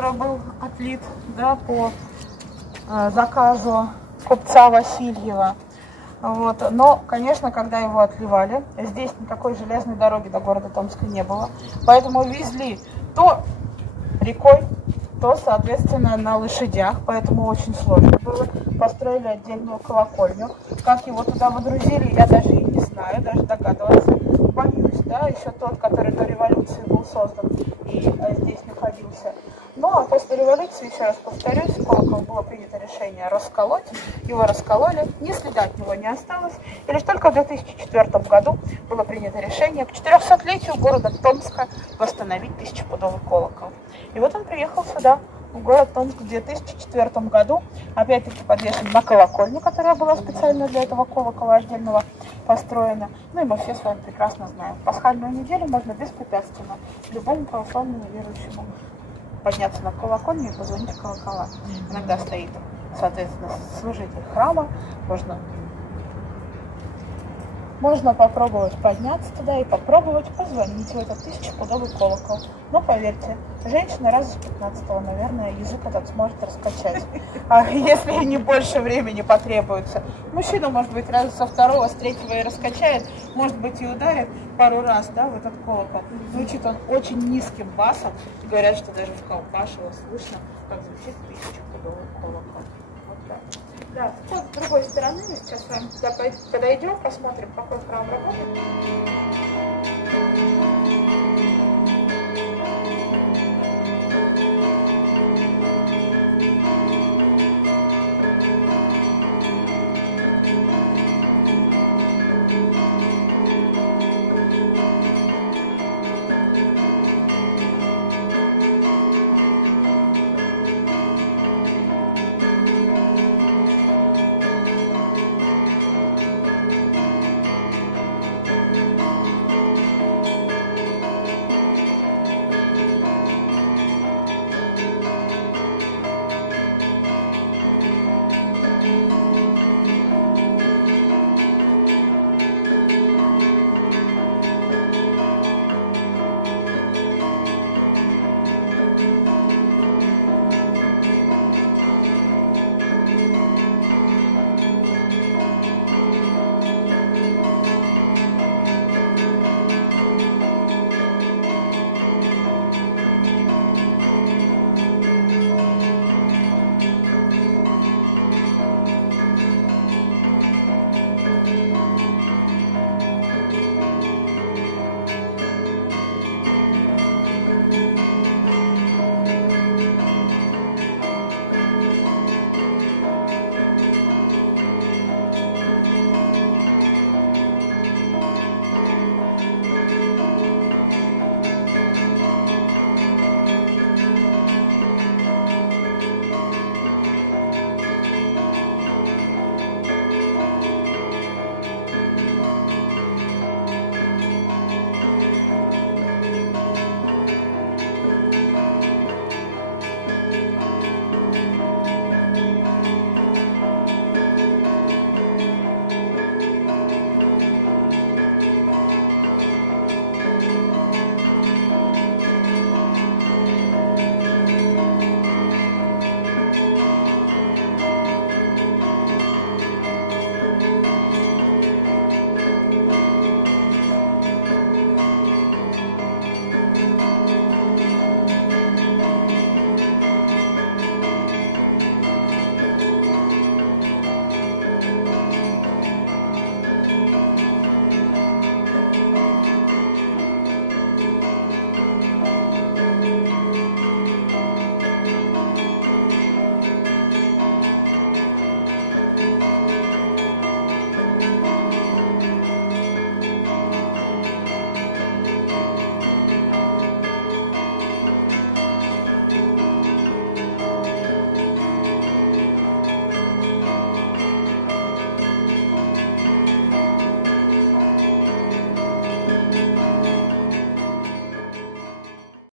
который был отлит, да, по заказу купца Васильева. Вот. Но, конечно, когда его отливали, здесь никакой железной дороги до города Томска не было. Поэтому везли то рекой, то, соответственно, на лошадях. Поэтому очень сложно было. Построили отдельную колокольню. Как его туда водрузили, я даже и не знаю, даже догадываться боюсь. Да? Еще тот, который до революции был создан и здесь находился. Ну, а после революции, еще раз повторюсь, колокол было принято решение расколоть. Его раскололи, ни следа от него не осталось. И лишь только в 2004 году было принято решение к 400-летию города Томска восстановить тысячепудовый колокол. И вот он приехал сюда, в город Томск, в 2004 году. Опять-таки подвешен на колокольню, которая была специально для этого колокола отдельного построена. Ну и мы все с вами прекрасно знаем. В пасхальную неделю можно беспрепятственно любому православному верующему подняться на колокольню и позвонить в колокола. Иногда стоит, соответственно, служитель храма. Можно попробовать подняться туда и попробовать позвонить в этот тысячепудовый колокол. Но поверьте, женщина раза с 15-го, наверное, язык этот сможет раскачать. А если не больше времени потребуется. Мужчина, может быть, раза со второго, с третьего и раскачает, может быть, и ударит пару раз, да, в этот колокол. Звучит он очень низким басом. Говорят, что даже в Колпашево слышно, как звучит тысячепудовый колокол. Вот так. Да, вот с другой стороны, мы сейчас с вами туда подойдем, посмотрим, какой храм работает.